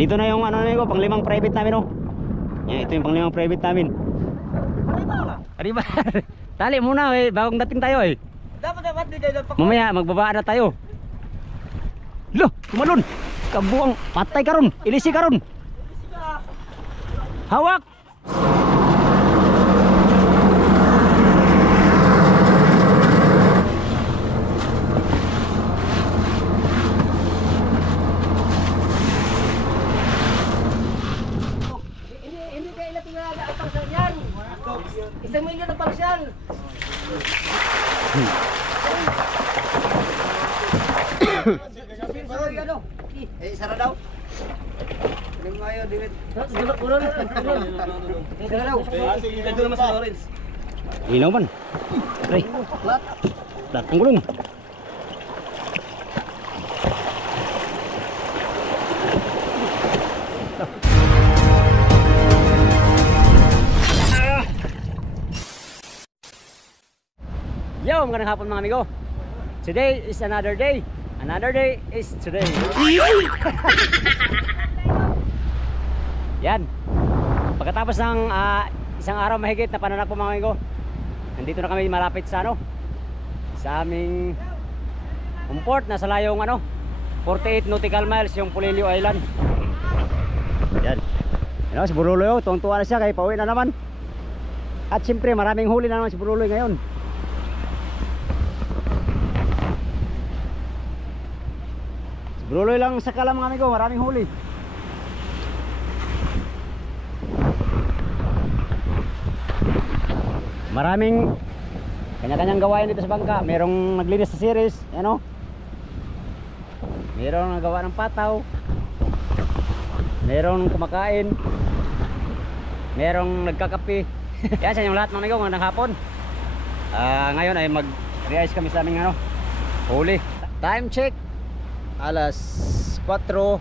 Andito na yung ano namin ko, panglimang private namin oh. Yan, ito yung panglimang private namin. Arriba. Tali muna eh, bagong dating tayo eh. Dapat di kayo Mamaya magbabaan na tayo. Loh, tumalon. Kabuang, patay ka ron. Ilisi ka ron. Hawak. Hindi kayo natingala ang pangsal yan. 1 milyon ang pangsal. Sara daw. Hindi mo ayaw, David. Kurun. Sara daw. Ito naman sa Lawrence. Ilaw man. Pre. Lat ang gulong. Yo, magandang hapon mga amigo. Today is another day. Another day is today. Yan. Pagkatapos ng isang araw mahigit na pananakbo mga amigo, nandito na kami malapit sa ano, sa aming port na sa layong ano, 48 nautical miles yung Polillo Island. Yan. Yan si Buruloy, tuwang-tuwa na siya kaya pauwi na naman. At siyempre maraming huli na naman si Buruloy ngayon. Buruloy lang sa kala mga amigo, maraming huli. Maraming kanya-kanyang gawain dito sa bangka. Merong naglinis sa series, ano? Merong nagawa ng pataw. Merong kumakain. Merong nagkakape. Yan sa inyong lahat mga amigo, magandang hapon. Ngayon ay mag-realize kami sa aming ano, huli. Time check. Alas 4:30.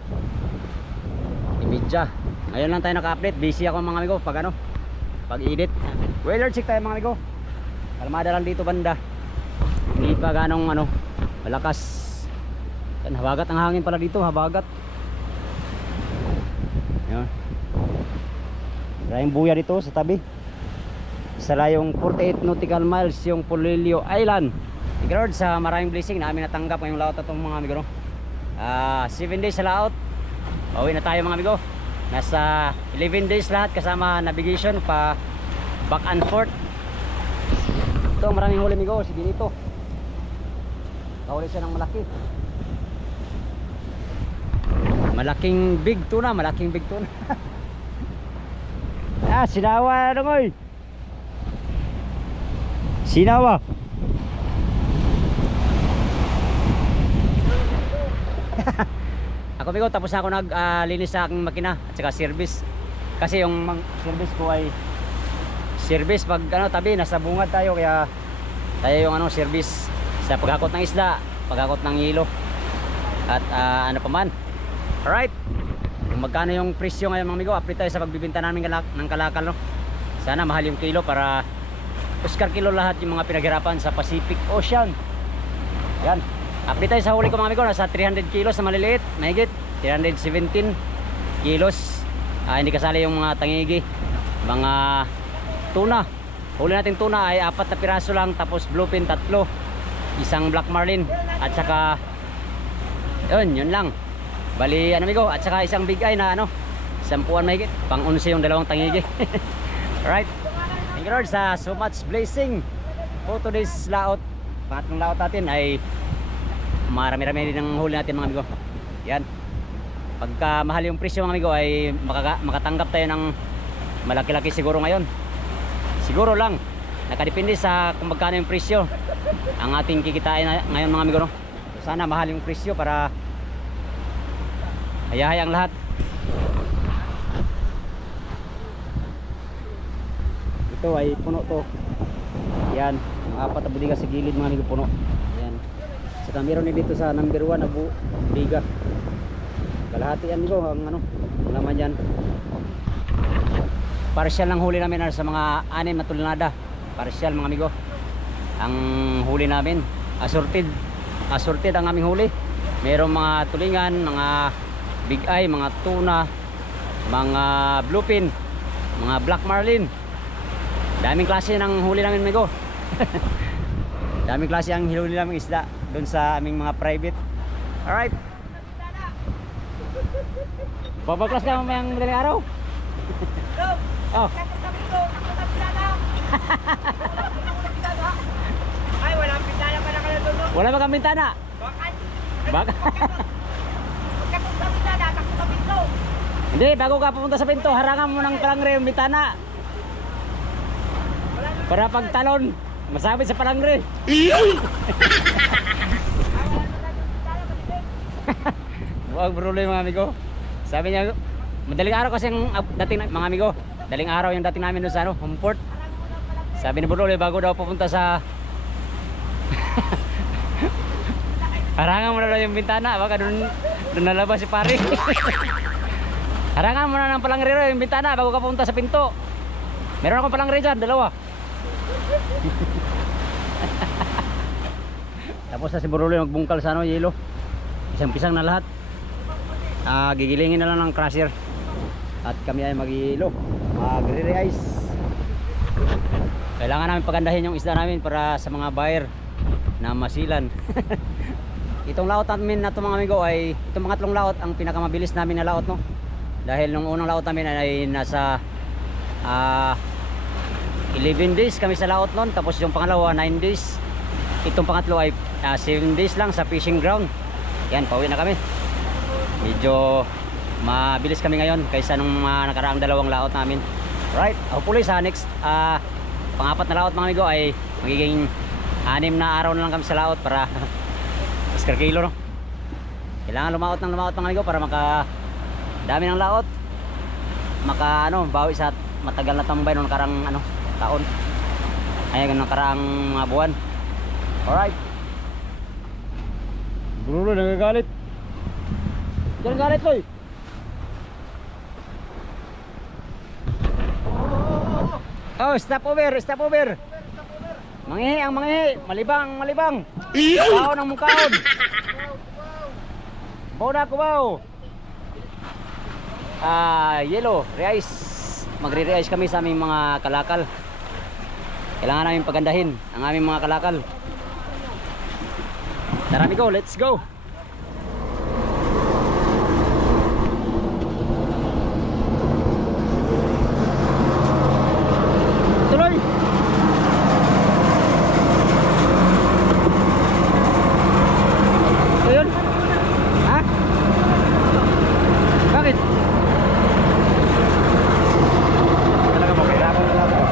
Ngayon lang tayo naka-update. Busy ako mga amigo pag ano, pag-edit. Weather check tayo mga amigo. Kalmada lang dito banda. Hindi pa ganong ano, malakas. Yan, habagat ang hangin pala dito, habagat. Yan. Maraming buya dito sa tabi. Sa layong 48 nautical miles yung Polillo Island. Lord, sa maraming blessing na amin natanggap ngayong laot itong mga amigo no? 7 days sa laot. Pauwi na tayo mga amigo. Nasa 11 days lahat kasama navigation pa back and forth. Ito maraming huli amigo, si Benito. Kahuli siya ng malaki. Malaking big tuna, malaking big tuna. Sinawa na ngoy. Sinawa. Ako bigo, tapos na ako naglinis sa aking makina at saka service. Kasi yung service ko ay service pag ano tabi nasa bungad tayo, kaya tayo yung ano service sa paghakot ng isda, paghakot ng hilo at ano pa man. Alright, kung magkano yung presyo ngayon mga amigo, update tayo sa pagbibenta namin ng kalakal no? Sana mahal yung kilo para Oscar kilo lahat yung mga pinaghirapan sa Pacific Ocean. Yan, update tayo sa huli ko mga amigo. Nasa 300 kilos na maliliit, mahigit 317 kilos. Hindi kasali yung mga tangigi, mga tuna. Huli natin tuna ay 4 na piraso lang, tapos bluefin 3, isang black marlin at saka yun lang. Bali ano amigo, at saka isang big eye na ano, 10 mahigit, pang 11 yung dalawang tangigi. Alright, thank you Lord sa so much blessing for today's laot. Pangatlong laot natin ay marami-rami din ang huli natin mga amigo. Yan, pagka mahal yung presyo mga amigo ay makatanggap tayo ng malaki-laki siguro ngayon. Siguro lang, nakadepende sa kung magkano yung presyo ang ating kikitain ngayon mga amigo no? So, sana mahal yung presyo para hayahay ang lahat. Ito ay puno to. Yan, 4 na budiga sa gilid mga amigo, puno. Yan. Saka meron din dito sa number 1 na budiga. Kalahati yan amigo ang ano, laman yan. Partial lang huli namin sa mga 6 na tulinada. Partial mga amigo ang huli namin. Assorted ang aming huli. Merong mga tulingan, mga big eye, mga tuna, mga bluefin, mga black marlin. Daming klase ng huli namin, amigo. Daming klase ang huli namin isda doon sa aming mga private. Alright. Babaglas ka mamayang madaling araw. Oh. Ay, walang pintana pa na kaya doon. Wala ba kang bintana? Baka. Pagkatong sa pintana, takot sa pinto. Hindi, bago ka pumunta sa pinto, harangan mo ng palangre yung bintana. Para pag talon, masabit sa palangre. Huwag problema mga amigo. Sabi niya, madaling araw kasi yung dating mga amigo. Daling araw yung dating namin doon sa Homeport. Sabi ni Bruno, bago daw pupunta sa harangan mo na lang yung bintana, baka doon nalabas si pare. Harangan mo na ng palangrero yung bintana bago ka pumunta sa pinto. Meron akong palangrero dyan, dalawa. Tapos na si Bruno magbungkal sa yelo. Isang-pisang na lahat. Gigilingin na lang ng crusher. At kami ay mag-ilo, magre-re-ice. Kailangan namin pagandahin yung isda namin para sa mga buyer na masilan. Itong laot namin na ito mga amigo ay itong mga tatlong laot ang pinakamabilis namin na laot, no? Dahil nung unang laot namin ay nasa 11 days kami sa laot noon. Tapos yung pangalawa 9 days. Itong pangatlo ay 7 days lang sa fishing ground. Yan, pauwi na kami. Medyo mabilis kami ngayon kaysa nung nakaraang dalawang laot namin. Right, hopefully sa next pang-apat na laot mga amigo ay magiging 6 na araw na lang kami sa laot para iskar kilo, no? Kailangan lumaot ng lumaot mga amigo para maka dami ng laot, maka bawi sa matagal na tambay nung nakarang taon, ay nung nakarang mga buwan. Alright, Bruno nagagalit. Diyan galit ko. Oh, stop over, stop over. Mangihi ang mangihi, malibang, malibang. Baon ang mungkaon. Baon ako baw. Yellow, re-ice. Magre-re-ice kami sa aming mga kalakal. Kailangan namin pagandahin ang aming mga kalakal. Tara amigo, let's go. Tuloy. Ito yun? Ha? Bakit? Talaga ba? Kailangan na lang ako.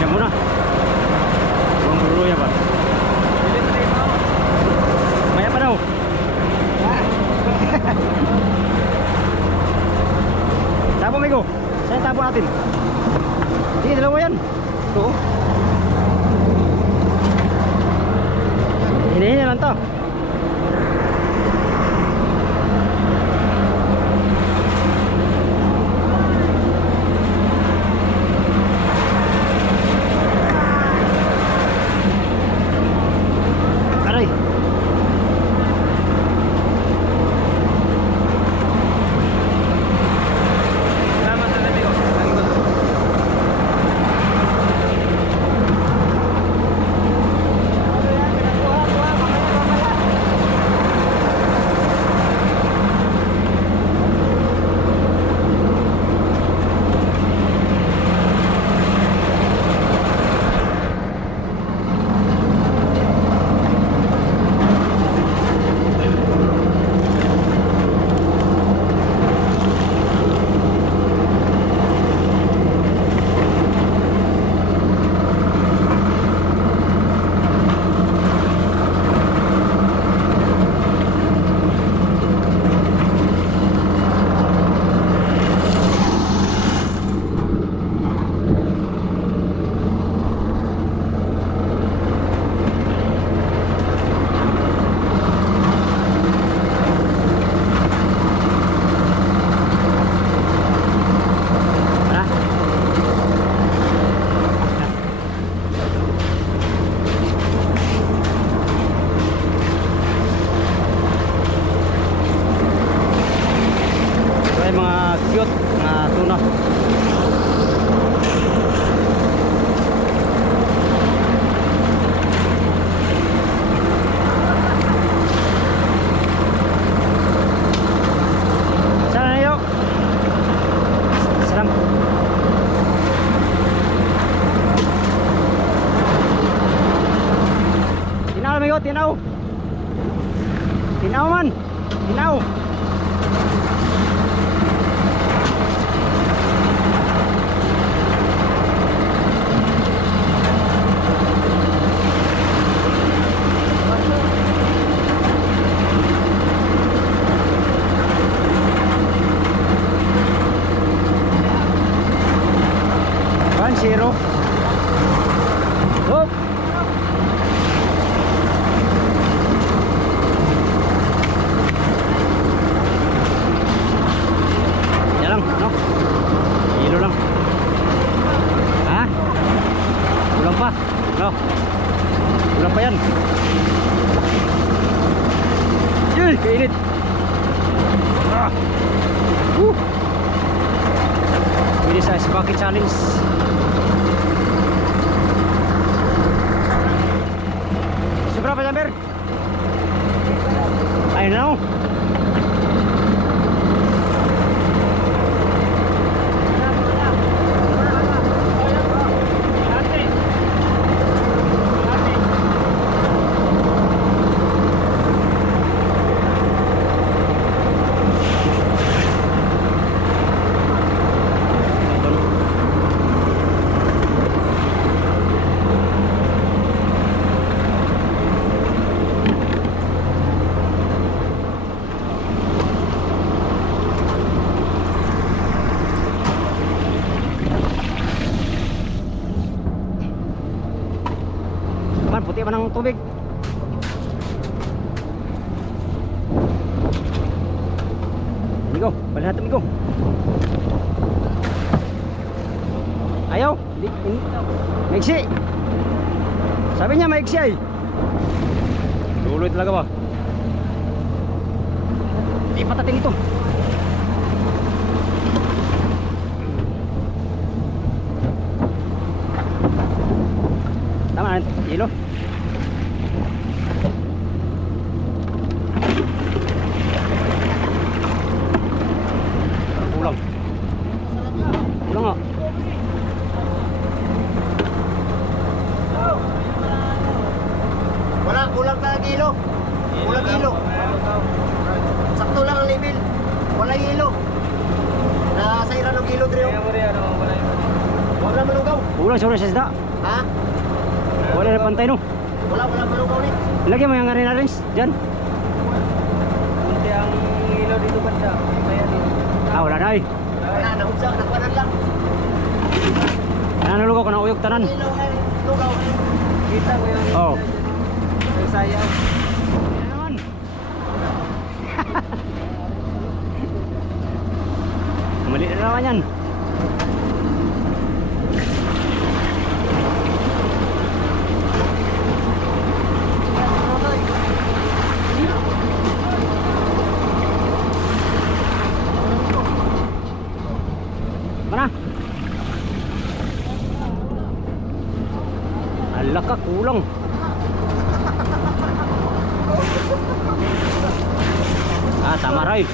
Ayan muna. Buang dulu ya Pak. Maya pa daw. Tabo amigo. Saan tabo natin? Sige, dalawa yan. Ito. Hinahin lang to. Aray. tinaw. Tinaw man. Tinaw. Zero. Hop. Yan lang, no? Hilo lang. Ha? Kulang pa, no? Kulang pa yan. Yun, kainit. Ah. Ini sa bucket challenge. Berapa jamber? I know. Puti pa ng tubig. Migo, balik natin migo. Ayaw, maiksi. Sabi niya maiksi ay. Duloy talaga ba? Di patating ito. Tama na, hilo. Kulang. Kulang nga. Wala, kulang na kilo. Kulang kilo. Sakto lang ang level. Wala kilo. Nasa ira ng kilo, Drio. Wala na malugaw. Kulang sa isda. Ha? Wala na pantay no. Wala malugaw ni. Lagyan mo yung arena-rings dyan. Kunti ang ilaw dito ba siya? Ah, wala na eh. Wala, naunsa, nagpanan lang. Nanulugaw ko ng uyog tanan. Ilaw ay lugaw. Kita mo yung Oo. sayaw. Ano naman? Mali na naman yan. Mana? Ala ka, kulang. Ah, tama rin.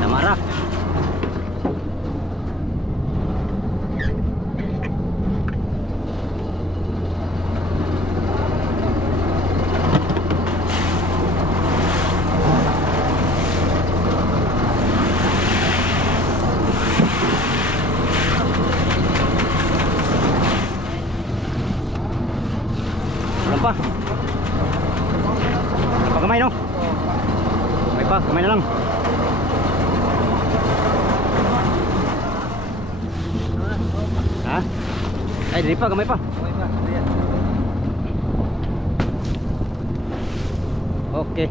Tama ra. Wala pa. Pagamay no? May pa, kamay na lang. Ha? Ay, dili pa, kamay pa. Okay.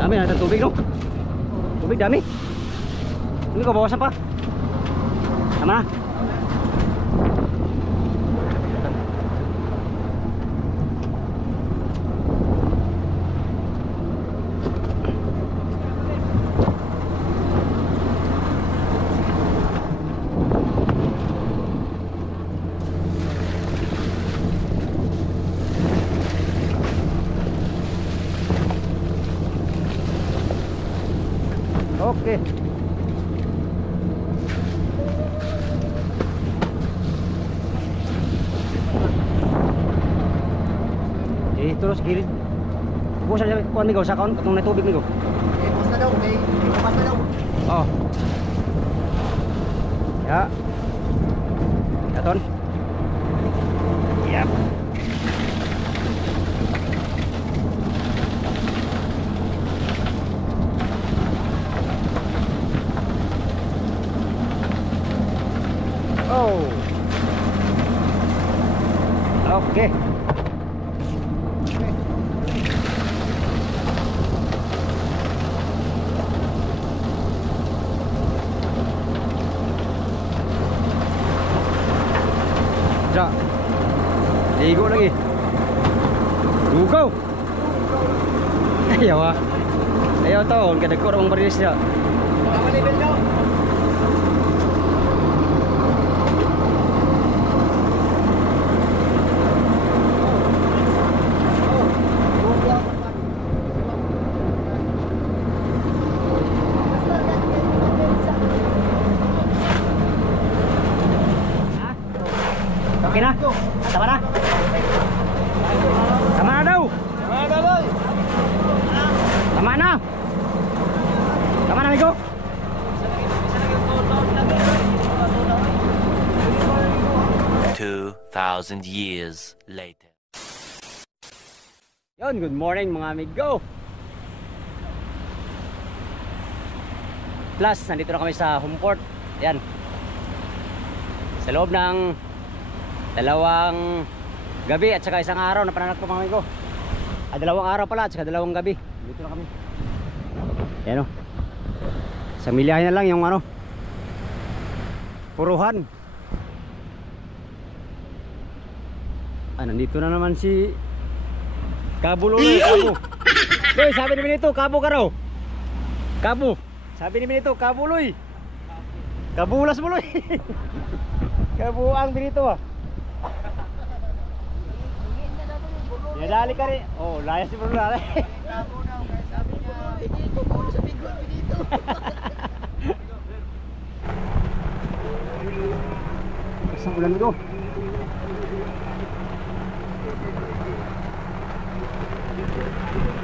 Dami na tubig no? Tubig dami. Hindi ko bawasan pa. Tama na. dito sa gilid. Busa sa kuan ni go sa kaon katong na tubig ni go. Eh, basta daw. Eh, basta daw. Oh. Ya. Yaton. Yap. Oh. Okay. Ja. Ligo lagi. Lugaw. Ayaw ah. Ayaw taon kada ko ramang barilis niya. Tama level daw. Okay na? Tama na? Tama na daw. Tama na. Tama na amigo. 2,000 years later. Yon, good morning mga amigo. Plus, nandito na kami sa Homeport. Yan. Sa loob ng 2 gabi at saka 1 araw na pananakpo mga amigo. 2 araw pala at saka 2 gabi. Dito na kami. Yan o. Sa milyahe na lang yung ano, puruhan. Ah, nandito na naman si Kabo Luloy, Kabo. Loy, sabi ni Benito, Kabo ka raw. Kabo. Sabi ni Benito, Kabo Luloy. Kabulas mo Luloy. Kabo ang Benito ah. Yadali ka rin. Oh, layas si Bruno lalay. Sabi niya, Benito, pulo sa Bigol, Benito. Isang ulan ito.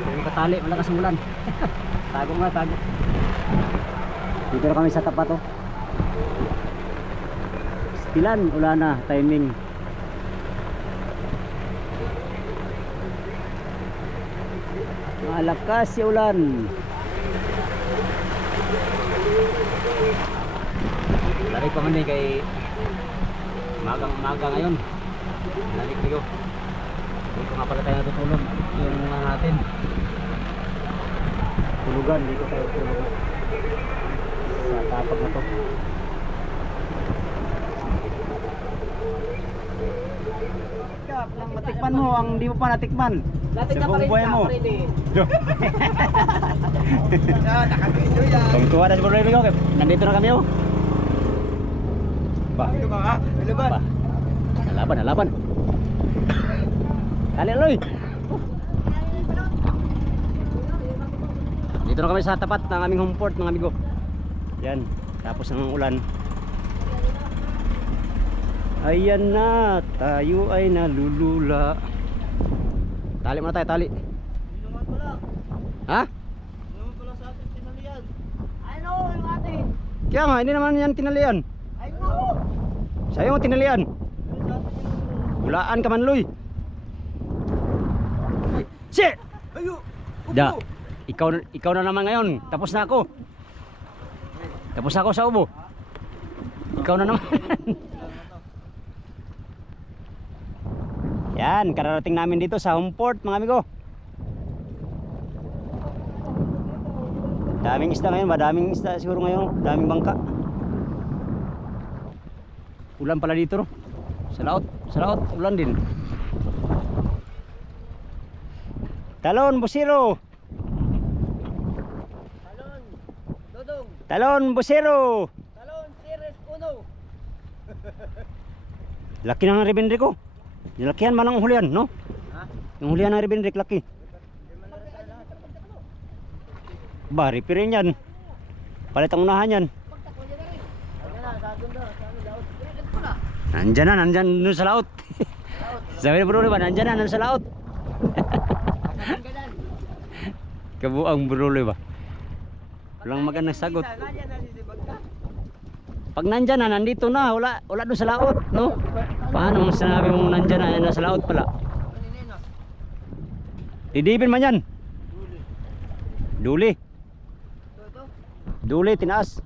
Yung katali, malakas ang ulan. Tago nga, tago. Dito na kami sa tapat oh. Stilan, ulan na, timing. Malakas si ulan. Lari pa man kay magang ngayon. Lalik ko. Dito nga pala tayo natutulog. Yung mga natin. Tulugan, dito tayo tulog. Sa tapat na to. Lang matikman mo ang di mo pa natikman. Sa buong buhay mo. Nakabidyo yan. Tungtuwa na si Bruno Amigo. Nandito na kami oh. Ba? Ano ba ha? Ano ba? Ba? Nalaban, nalaban. Kali Loy. Dito na kami sa tapat ng aming Homeport mga amigo. Yan, tapos ng ulan. Ayan na, tayo ay nalulula. Tali muna tayo, tali. Ha? I know, yung atin. Kaya nga, hindi naman yan tinalian. I know. Sa'yo ang tinalian. Hulaan ka man Loy. Shit! Ayo. Da, ikaw na naman ngayon. Tapos na ako. Tapos na ako sa ubo. Ikaw na naman. Yan, kararating namin dito sa Homeport mga amigo. Daming isda ngayon, madaming isda siguro ngayon, daming bangka. Ulan pala dito no. Sa laot, ulan din. Talon, busiro. Talon. Dodong. Talon, busiro. Talon, series 1. Laki na ng ribindri ko. Nilakihan man ang hulihan, no? Ha? Yung hulihan ng ribindri, laki. Ba, ripirin yan. Palit ang unahan yan. Nandyan na, nandyan nun sa laot. Sabi ni Bruno ba, nandyan na, nun sa laot. Kabuang Buruloy ba? Walang magandang sagot. Pag nandyan na, nandito na, wala doon sa laot, no? Paano kung sinabi mong nandyan na, nasa laot pala? Didibin man yan. Duli. Duli, tinaas.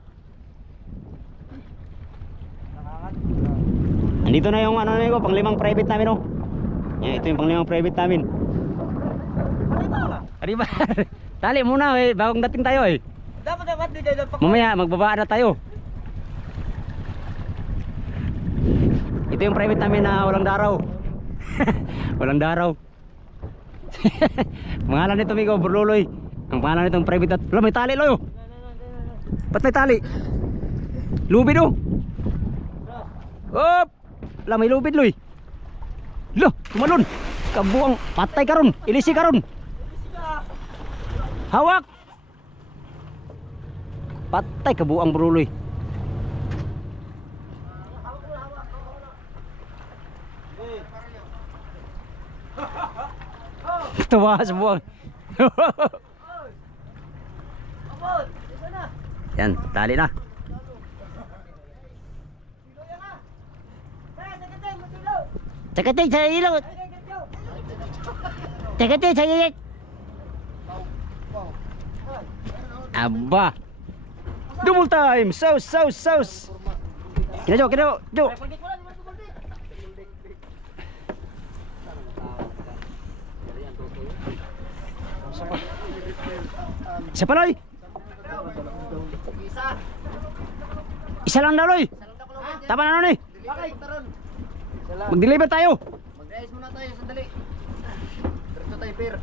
Andito na yung ano na ko, panglimang private namin, no? Yan, ito yung panglimang private namin. Arriba. Tali muna, bagong dating tayo, eh. Dapat di kayo Mamaya, magbabaan na tayo. Ito yung private namin na walang daraw. Walang daraw. Pangalan nito, Migo, Burluloy. Ang pangalan nitong private at... Wala, may tali, Loyo. Ba't may tali? Lubid, oh. Op! Wala, may lubid, Loy. Lo, tumalon. Kabuang, patay ka ron. Ilisi ka ron. Hawak. Patay, kabuang Burluloy. Tawa sa buwang. Yan, tali na. Cakating sa ilaw. Cakating sa ilaw. Aba. Double time. Saus. Kina Jo. Siapa Loy? Isa lang na Loy. Tama na ni. Mag-deliver tayo. Mag-reis muna tayo sandali. Diretso tayo pier.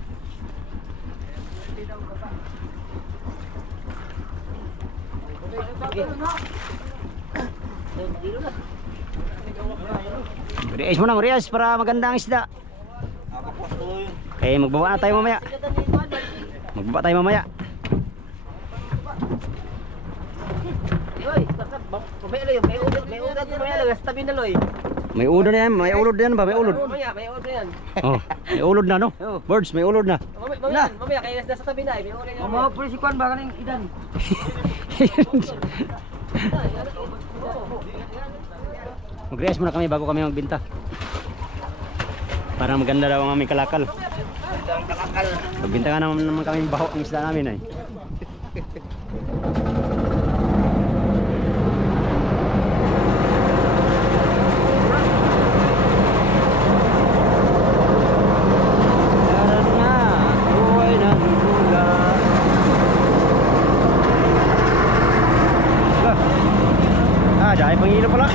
Rias muna, Rias, para maganda ang isda. Okay, magbaba na tayo mamaya. Magbaba tayo mamaya. May ulod na yan, may ulod na yan ba? May ulod. Oh, may ulod na, no? Birds, may ulod na. Mamaya kaya nasa tabi na. Mga pulisikuan ba kaning idan? Mag-reas muna kami bago kami magbinta. Para maganda daw ang aming kalakal. Magbinta nga naman kami baho ang isda namin, eh. Dahil pangilo pala.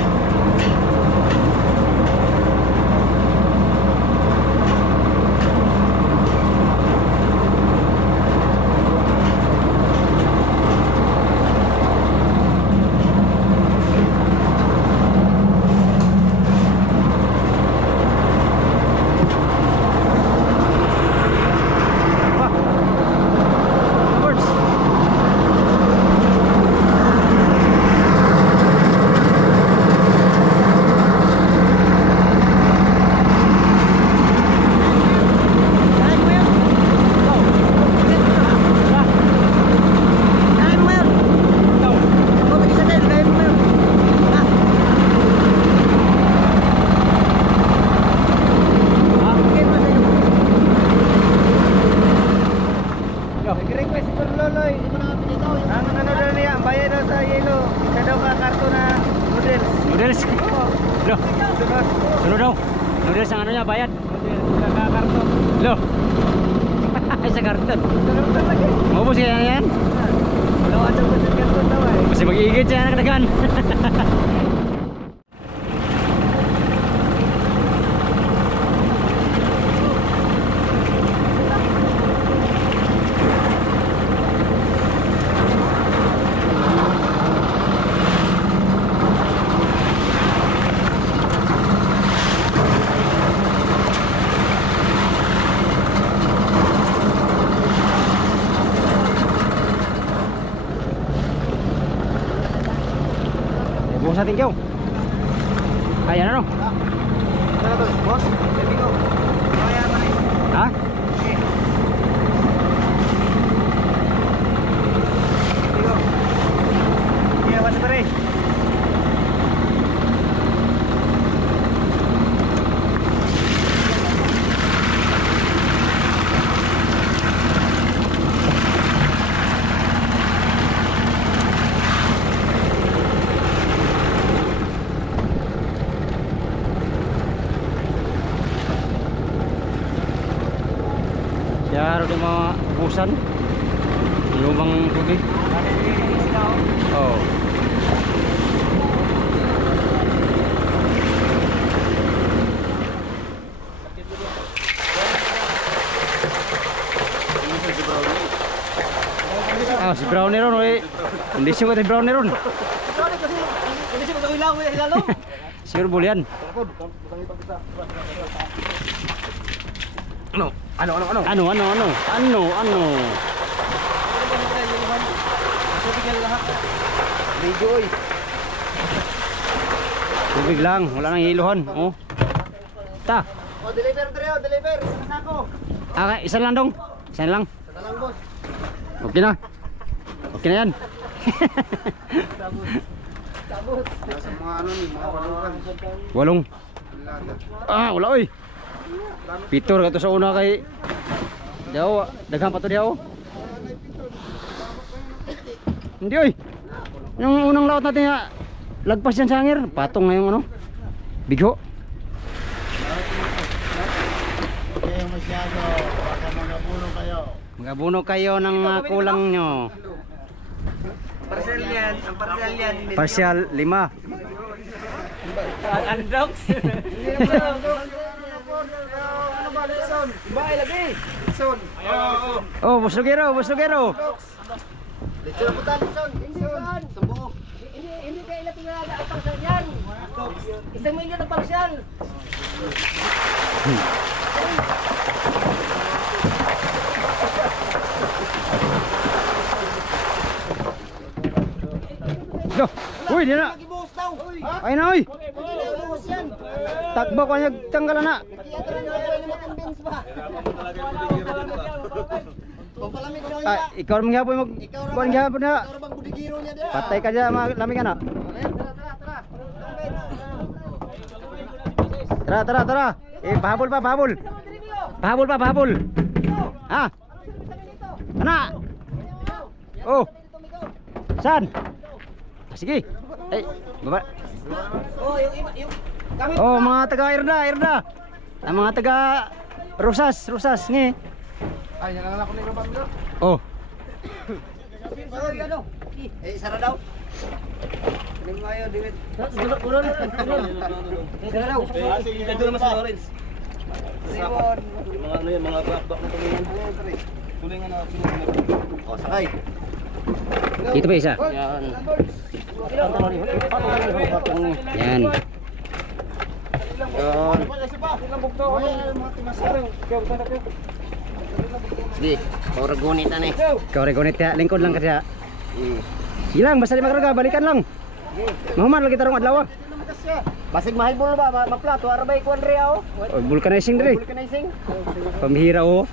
Noodles. Lo. Sunod daw. Noodles ang ano niya, bayad. Kakakarton. Lo. Sa karton. Maubos kaya yan? Wala ka daw sa karton daw eh. Kasi mag-iigit siya nagdagan. Bukas natin Kyo. Kaya na no? Ano na to? Boss? Baby ko. Kaya ba rin? Ha? Yeah, what's the rate? Siya rin mga ubusan. Lumang tubig. Oh. Ah, si Brownie ron, wey. Hindi siya kati Brownie ron. Hindi siya mag-ilaw, ilalo. Sure bulian. Ano? Video oy. Tubig lang, wala nang hiluhan. Oh. Ta. Oh, deliver Dre, deliver. Isa ko. Ah, isa lang dong. Isa lang. Sa lang boss. Okay na. Okay na yan. Sabot. Sa mga ano ni, mga walukan. Walong. Ah, wala oy. Pitor kato sa una kay Diaw, daghan pa to diaw. Hindi oy. Yung unang laot natin nga lagpas yan sa hangir, patong na yung ano. Bigho. Kayo masyado, baka magabuno kayo. Magabuno kayo ng mga kulang nyo. Parcel yan, ang parcel yan. Partial 5. Undox. Ano ba, Lison? Ba, ilagay. Lison. Oh, busugero, busugero. Lechon na puta, Lechon. Lechon. Sambuo. Hindi kayo natin ang parcel yan. 1 milyon ang parcel. Go. Uy, di na. Ibuhos daw. Ay na, uy. Ibuhos yan. Takbo ko niyag tanggalan na. Kaya ito rin yung convince ba? Pampalamig daw Ah, niya. ikaw naman gyapon mag kuan gyapon na. Ikaw bang budigiro niya diya? Patay ka diya, lamig ka na. Tara. Eh, pahabol pa, pahabol. Pahabol pa, pahabol. Ha? Ana? Oh. Saan? Ah, sige. Eh, baba. Oh, yung kami. Oh, mga taga Irda. Ang mga taga Rosas ngi. Ay, yan lang ako ni Robam do. Oh. Eh, sara daw. Ning mayo diwit. Sara daw. Sige, dito naman sa Lawrence. Sibon. Mga ano yan, mga back na tulingan. Tulingan na tulingan. Oh, sakay. Dito pa isa. Yan. Yan. Sige, oragunit na ni. Ikaw regonit ya, lingkod lang ka siya. Hilang, basta di makarga, balikan lang. Mahuman lagi tarong adlaw. Basig mahibol ba? Maplato, arabay ko Andre ako. Oh, vulcanizing diri. Vulcanizing. Pamihira oh.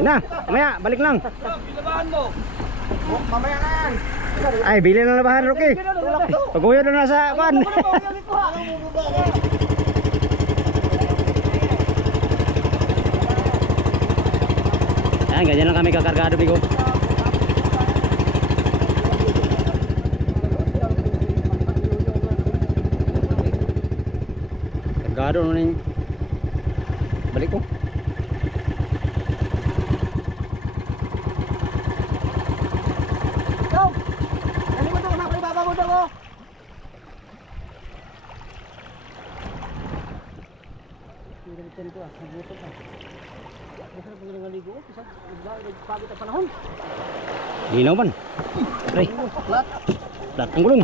Na, mamaya, balik lang. Mamaya na yan. Ay, bili na labahan, Rocky. Paguyod na sa kwan. Yan, ganyan lang kami kakargado, bigo. Kargado na yung balik ko. Go! Dali mo doon, nakaibabaw mo daw. Linaw man. Pre. Plat ang gulong.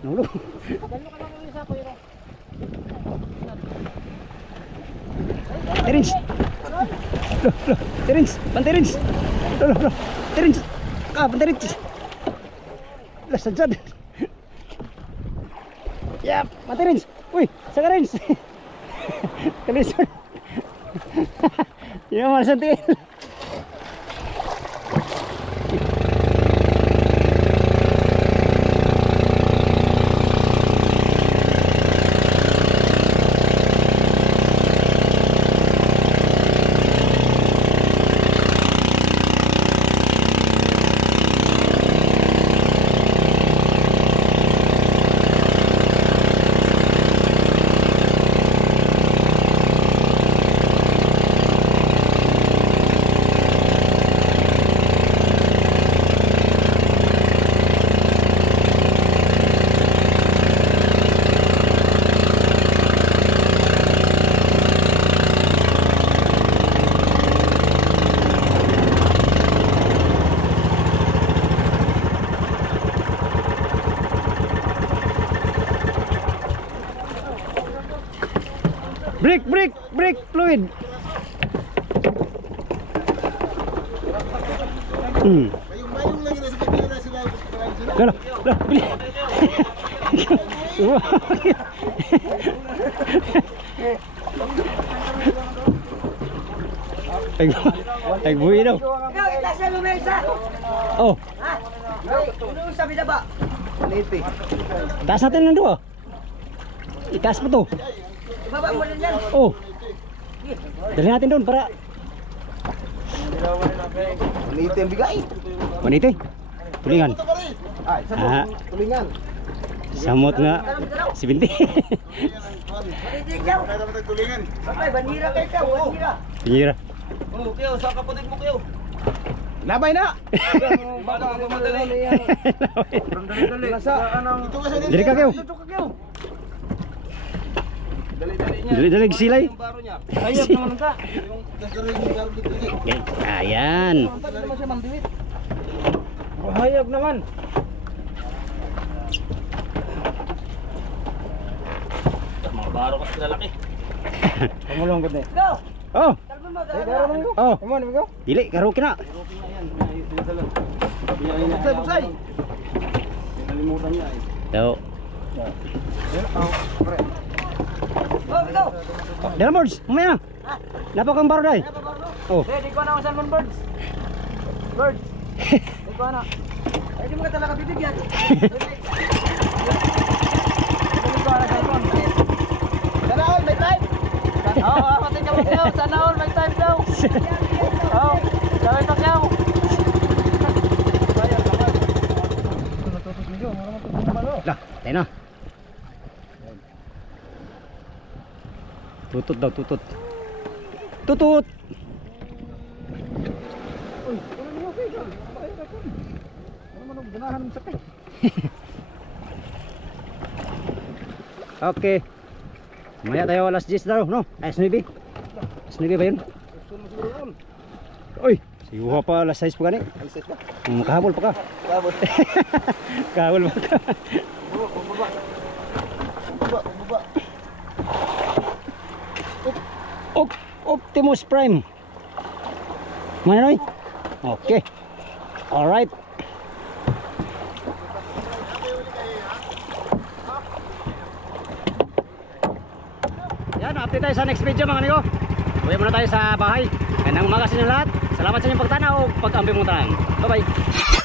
Nulong. Terence. Loh, Terence, Ban Terence. Loh. Terence. Terence. Lasansad. Yap, mati Rins. Uy, saka Rins. Kalisod. Yan ang malasantiin. Brake fluid. Mayong lagi na sa kapila sila. Lalo, bili. Ay, buhay daw. Ikaw, itaas na lumesa! Oh, Ha? Doon sa binaba. taas natin ng dua. Itaas mo to. Ibaba mo rin yan. Oh. Dali natin doon para Manito yung bigay. manite. Tulingan. Ay, Ah, tulingan. samot nga 70. Hindi ikaw. Tulingan. Sabay, banira kayo ikaw. Banira. Tira. Oh, kayo, sa kapatid mo kayo. Labay na. Baka mamadali. Dali. Nasa anong ito kasi Dali ka kayo. Ito ka kayo. Dali silay. Baro niya. Ayop naman ka. Yung nagkaroon yung baro dito. Okay. Ayan. Tagal naman siya mandiwit. Hayop naman. Mga baro kasi lalaki. Pamulong gud ni. Go! Oh. Talbo mo. Oh. Come on, go. Dili karo kina. Buksay, buksay. Nalimutan niya eh. Daw. Go, go! Dala boards, mamaya. Napa kang baro dai. Oh. Di ko na ang salmon birds. Birds. Di ko na. Ay, di mo ka talaga bibigyan. Di ko na salmon. Sana all, may time. Oo, pati ka mo kayo. Sana all, may time daw. Oo, gawin pa kayo. Lah, tayo na. Tutut daw, tutut. Tutut. Okay. Maya tayo alas 10 daw, no? Ay, 9. Alas 9 ba yun? Uy, siwa pa alas 6 pa gani. Makahabol pa ka. Tapos, Kahabol pa ka. baba. Optimus Prime. Mana Noy? Okay. Alright. Yan, update tayo sa next video mga amigo. Uwi muna tayo sa bahay. Gandang umaga sa inyo lahat. Salamat sa inyong pagtanaw o pag-ambi mong tanan. Bye bye.